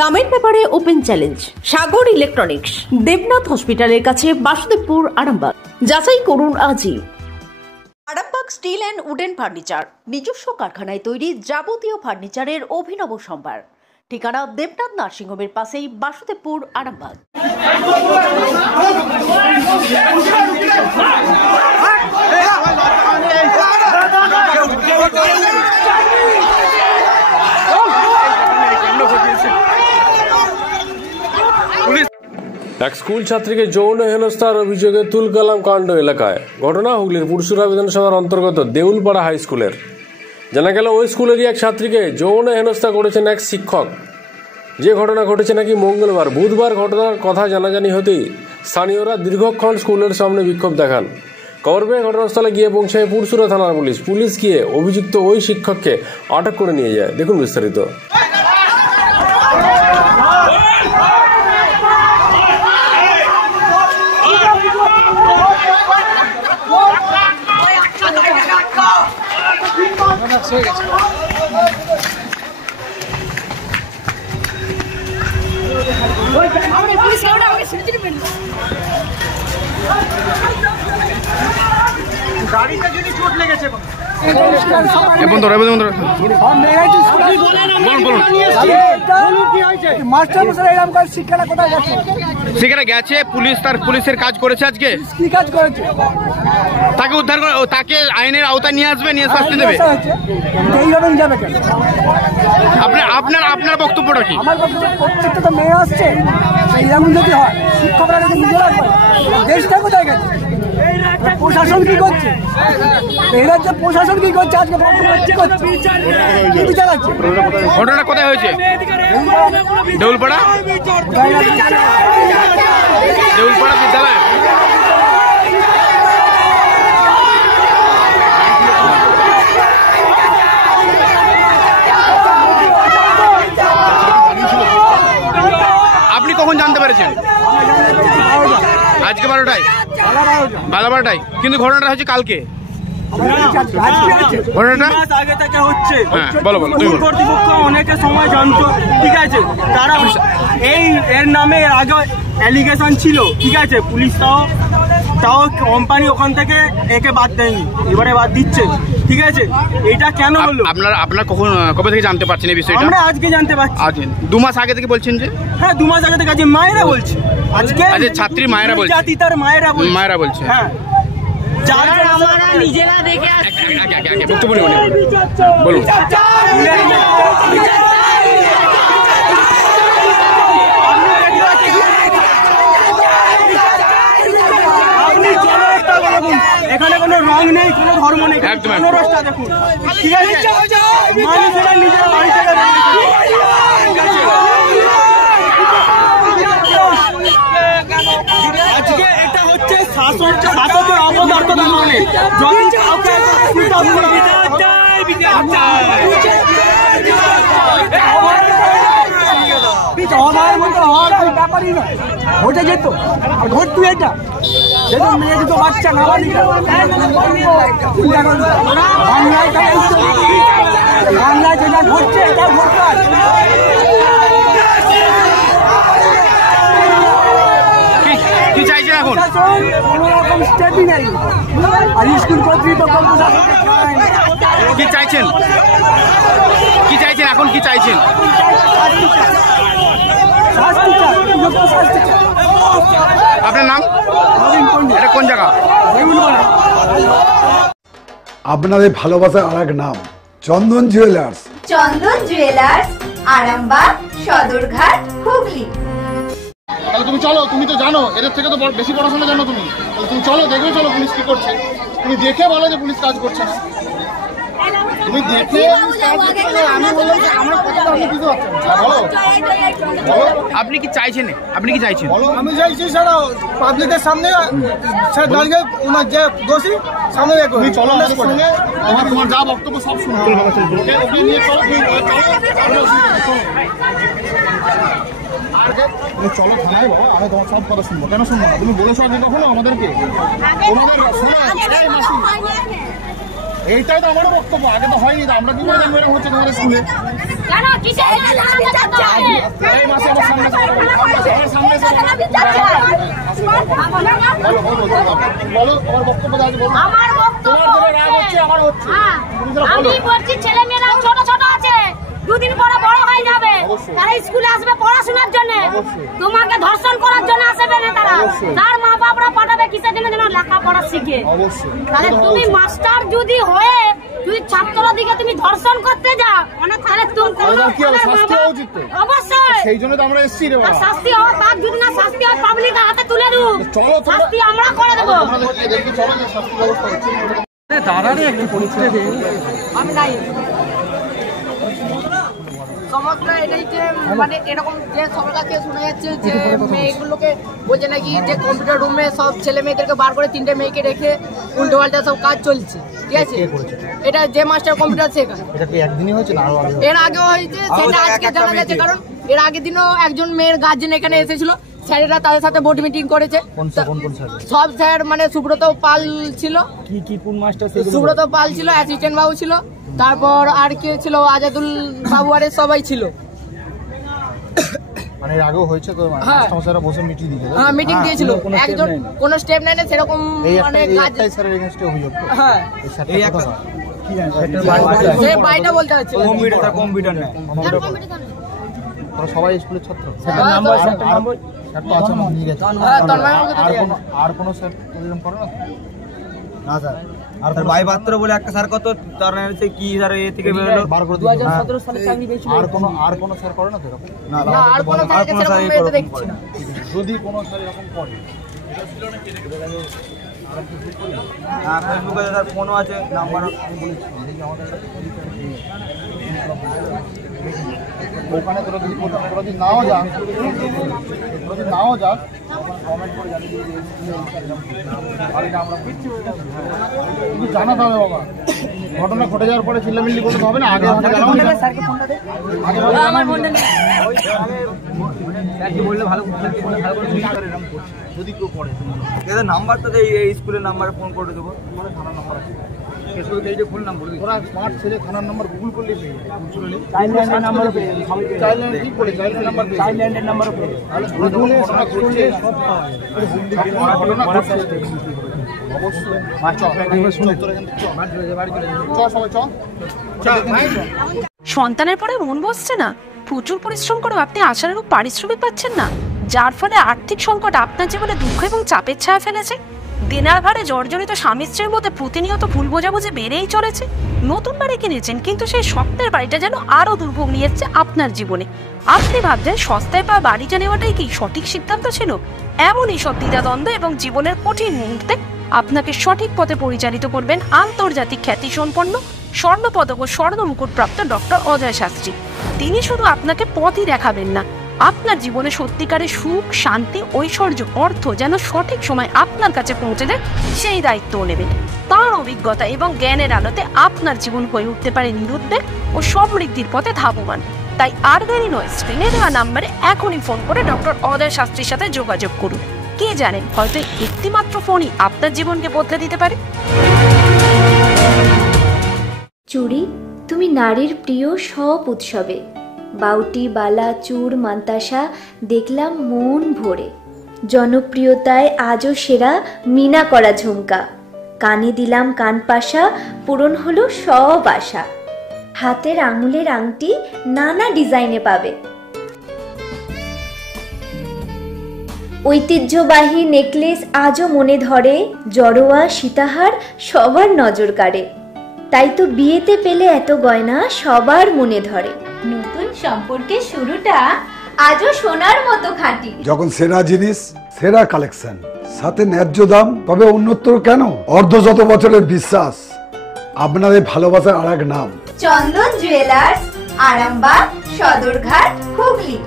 দামের ব্যাপারে open challenge সাগর electronics, Debnath হসপিটালের কাছে, বাসুদেবপুর, আরামবাগ। যাচাই করুন আজই। Arambagh steel and wooden furniture, নিজস্ব কারখানায় তৈরি যাবতীয় ফার্নিচারের অভিনব সম্ভার। ঠিকানা দেবনাথ নার্সিংহোমের পাশেই, বাসুদেবপুর, আরামবাগ। এক স্কুল ছাত্রীকে যৌন হেনস্থার অভিযোগে তুলকালাম কাণ্ড এলাকায়। ঘটনা হুগলির পুরসুরা বিধানসভার অন্তর্গত দেউলপাড়া হাই স্কুলের। জানা গেল, ওই স্কুলেরই এক ছাত্রীকে যৌন হেনস্থা করেছেন এক শিক্ষক। যে ঘটনা ঘটেছে নাকি মঙ্গলবার। বুধবার ঘটনার কথা জানাজানি হতেই স্থানীয়রা দীর্ঘক্ষণ স্কুলের সামনে বিক্ষোভ দেখান। খবর পেয়ে ঘটনাস্থলে গিয়ে পৌঁছায় পুরসুরা থানার পুলিশ। পুলিশ গিয়ে অভিযুক্ত ওই শিক্ষককে আটক করে নিয়ে যায়। দেখুন বিস্তারিত। গাড়িটা যদি চোট লেগেছে সেখানে গেছে পুলিশ, তার পুলিশের কাজ করেছে। আজকে কি কাজ করেছে? তাকে উদ্ধার করে তাকে আইনের আওতায় নিয়ে আসবে, নিয়ে শাস্তি দেবে। আপনার বক্তব্যটা কি? আমার বক্তব্য, প্রত্যেকটা তো মেয়ে আসছে, এইরকম যদি হয় শিক্ষকরা যদি নিজেরা করে, দেশটা কোথায় গেছে? প্রশাসন কি করছে? এই রাজ্যে প্রশাসন কি করছে? আজকে কি করছে? বিচার আছে। ঘটনা কোথায় হয়েছে? দেউলপাড়া বিদ্যালয়। আপনি কখন জানতে পেরেছেন? আজকে 12টায়, বেলা 12টায়। কিন্তু ঘটনাটা হচ্ছে কালকে। আগে থেকে হচ্ছে, বলো কর্তৃপক্ষ অনেকের সময় জানতো, ঠিক আছে, তারা এর নামে আগে অ্যালিগেশন ছিল, ঠিক আছে, পুলিশ তাও কোম্পানি ওখান থেকে একে বাদ দেয়নি, এবারে বাদ দিচ্ছে, ঠিক আছে। এটা কেন হলো? আপনার কবে থেকে জানতে পারছেন এই বিষয়টা? আমরা আজকে জানতে পারছি। আজ 2 মাস আগে থেকে বলছেন যে? হ্যাঁ, 2 মাস আগে থেকে। আজকে মায়েরা বলছে, আজকে ছাত্রী মায়েরা বলছে, জাতি তার মায়েরা বলছে। হ্যাঁ, আমরা নিজেরা দেখে বলুন। এখানে কোনো রং নেই, কোনো ধর্ম নেই, মানুষটা দেখুন, ঠিক আছে, মানুষেরা নিজের বাড়ি থেকে আজকে এটা হচ্ছে শাসকের অপদার্থতা। মানে যদি কাউকে অভাবের মধ্যে হওয়ার কোনো ব্যাপারই নয়, ঘটে যেত আর ঘটতো। এটা দেখুন, মেয়ে দুটো বাচ্চা নাবালিকা, বাংলায় যেটা ঘটছে এটাও ঘটছে। কি চাইছেন এখন? কোনো রকম স্টেপই নেই, আর স্কুল কর্তৃপক্ষ কি চাইছেন? কি চাইছেন এখন? কি চাইছেন? আপনার নাম? এটা কোন জায়গা? আপনাদের ভালোবাসার আর এক নাম চন্দন জুয়েলার্স। চন্দন জুয়েলার্স, আরামবাগ, সদরঘাট, হুগলি। তাহলে তুমি চলো, তুমি তো জানো, এদের থেকে তো বেশি পড়াশোনা জানো তুমি। তুমি চলো, দেখবে, চলো পুলিশ কি করছে। তুমি দেখে বলো যে পুলিশ কাজ করছে না। তুমি দেখে আমি বললাম যে আমার কথাটা আপনি বুঝতে পারছেন। আপনি কি চাইছেন? আপনি কি চাইছেন? আমি চাইছি স্যার পাবলিকের সামনে স্যার দাঁড়িয়ে ওনার যে দোষী সামনে চলো, আমার তোমার যা বক্তব্য সব শুনো, নিয়ে চলো, চলো থানায় বাবা, আমি তোমার সব কথা শুনবো। কেন শুনবো না? তুমি বলেছো আগে কখনো আমাদেরকে? তোমাদের শোনো, এইটাই তো আমারও বক্তব্য। আগে তো হয়নি, আমরা কি করে জানবো এরকম হচ্ছে তোমাদের স্কুলে? কেন কিসের এই মাসে আমার সামনে বলো তোমার বক্তব্য আছে বলো। আমার বক্তব্য আমি বলছি ছেলে মেয়েরা ছোট ছোট আছে, দুদিন পরে বড় হয়ে যাবে, তারা স্কুলে আসবে পড়াশোনার জন্য, তোমাকে ধর্ষণ করার জন্য আসবে না তারা। তার মা বাপরা পাঠাবে কিসের জন্য? যেন লেখাপড়া শিখে। তাহলে তুমি মাস্টার যদি হয়ে তুই ছাত্র দিকে তুমি ধর্ষণ করতে যাও, তাহলে অবশ্যই সেই জন্য তো আমরা এসেছি রে বাবা। শাস্তি হোক, তার যদি না শাস্তি হয় পাবলিকের হাতে তুলে দেবো, শাস্তি আমরা করে দেবো। আমি নাই সমস্যা এটাই যে মানে এরকম যে সরকারকে শোনা যাচ্ছে যে মেয়েগুলোকে বলছে নাকি যে কম্পিউটার রুমে সব ছেলে মেয়েদেরকে বার করে 3টে মেয়েকে রেখে উল্টো পাল্টা সব কাজ চলছে, ঠিক আছে? এটা যে মাস্টার কম্পিউটার শেখায়, এটা কি একদিনই হয়েছে না এর আগেও হয়েছে? সেটা আজকে জানা যাচ্ছে, কারণ এর আগের দিনও একজন মেয়ের গার্জেন এখানে এসেছিল, স্যারেরা তাদের সাথে বোর্ড মিটিং করেছে। সব স্যার মানে সুব্রত পাল ছিল, কোন মাস্টার? সুব্রত পাল ছিল, অ্যাসিস্ট্যান্ট বাবু ছিল, তারপর আর কে ছিল? আজাদুল বাবু, আরে সবাই ছিল। মানে এর আগেও হয়েছে তো মাস্টাররা বসে মিটিং দিয়েছিল। হ্যাঁ, মিটিং দিয়েছিল, একজন কোন স্টেপ নেয় না সেরকম মানে কাজ। স্যারের এগেইনস্টে অভিযোগ। হ্যাঁ, এই একটা কি জানেন সে বাইটা বলতে হচ্ছে কম্পিউটার না, সবাই স্কুলের ছাত্র। সেটার নাম্বার স্যার তো আছে, আমি নিয়ে গেছি। আর কোন স্যার এরকম করে না? না স্যার, আর ভাই পাত্র বলে একটা স্যার কত তার সে কি স্যার এ থেকে বেরোলো 2017 সালে চাকরি পেয়েছিল। আর কোন স্যার করে না তো এরকম? না, আর কোন স্যার এরকম দেখছি না। যদি কোন স্যার এরকম করে, হ্যাঁ, ফেসবুকে স্যার ফোনও আছে, নাম্বার বলেছি ওখানে তোরা যদি নাও যাক, কমেন্ট করে জানিয়ে জানাতে হবে বাবা। ঘটনা ঘটে যাওয়ার পরে চিল্লামিল্লি করতে হবে না, আগে বললে ভালো যদি কেউ পড়ে নাম্বার তো এই স্কুলের নাম্বারে ফোন করে দেবো। থানার নাম্বার আছে, ফোন নাম্বার ওরা স্মার্ট ছেলে থানার নাম্বার গুগল করলেই পেয়ে যাবে। চাইল্ড লাইনের নাম্বারও পেয়ে যাবে, চাইল্ড লাইন ঠিক করে চাইল্ড নাম্বার পেয়ে চাইল্ড লাইনের নাম্বারও পেয়ে যাবে। তাহলে ঘটনা ঘটছে সব পাওয়া যাবে। অবশ্যই সন্তানের পরে মন বসছে না, প্রচুর পরিশ্রম করেও আপনি আশানুরূপ পারিশ্রমিক পাচ্ছেন না, যার ফলে আর্থিক সংকট আপনার জীবনে দুঃখ এবং চাপের ছায়া ফেলেছে। দিনার ভারে জর্জরিত স্বামী স্ত্রীর মধ্যে প্রতিনিয়ত ভুল বোঝাবুঝি বেড়েই চলেছে। নতুন বাড়ি কিনেছেন, কিন্তু সেই স্বপ্নের বাড়িটা যেন আরো দুর্ভোগ নিয়ে এসেছে আপনার জীবনে। আপনি ভাবছেন সস্তায় পাওয়া বাড়িটা নেওয়াটাই কি সঠিক সিদ্ধান্ত ছিল? এমনই সব দ্বিধাদ্বন্দ্ব এবং জীবনের কঠিন মুহূর্তে আপনাকে সঠিক পথে পরিচালিত করবেন আন্তর্জাতিক খ্যাতিসম্পন্ন স্বর্ণপদক ও স্বর্ণ মুকুটপ্রাপ্ত ডক্টর অজয় শাস্ত্রী। তিনি শুধু আপনাকে পথই দেখাবেন না, আপনার জীবনে সত্যিকারের সুখ, শান্তি, ঐশ্বর্য, অর্থ যেন সঠিক সময় আপনার কাছে পৌঁছে দেয় সেই দায়িত্বও নেবেন। তার অভিজ্ঞতা এবং জ্ঞানের আলোতে আপনার জীবন হয়ে উঠতে পারে নিরুদ্বেগ ও সমৃদ্ধির পথে ধাবমান। তাই আর দেরি নয়, স্ক্রিনে দেওয়া নাম্বারে এখনই ফোন করে ডক্টর অজয় শাস্ত্রীর সাথে যোগাযোগ করুন। কে জানেন, হয়তো একটিমাত্র ফোনই আপনার জীবনকে বদলে দিতে পারে। চুড়ি, তুমি নারীর প্রিয় সব উৎসবে। বাউটি, বালা, চূড়, মান্তাসা দেখলাম মন ভরে। জনপ্রিয়তায় আজও সেরা মিনা করা ঝুমকা। কানে দিলাম কানপাশা, পূরণ হলো সব আশা। হাতের আঙুলের আংটি নানা ডিজাইনে পাবে। ঐতিহ্যবাহী নেকলেস আজও মনে ধরে। জড়োয়া, সীতাহার সবার নজর কাড়ে। তাই তো বিয়েতে পেলে এত গয়না সবার মনে ধরে। নতুন সম্পর্কের শুরুটা আজও সোনার মতো খাঁটি। যখন সেরা জিনিস, সেরা কালেকশন, সাথে ন্যায্য দাম, তবে উন্নতর কেন? অর্ধশত বছরের বিশ্বাস, আপনাদের ভালোবাসার আর এক নাম চন্দন জুয়েলার্স, আরামবাগ, সদরঘাট, হুগলি।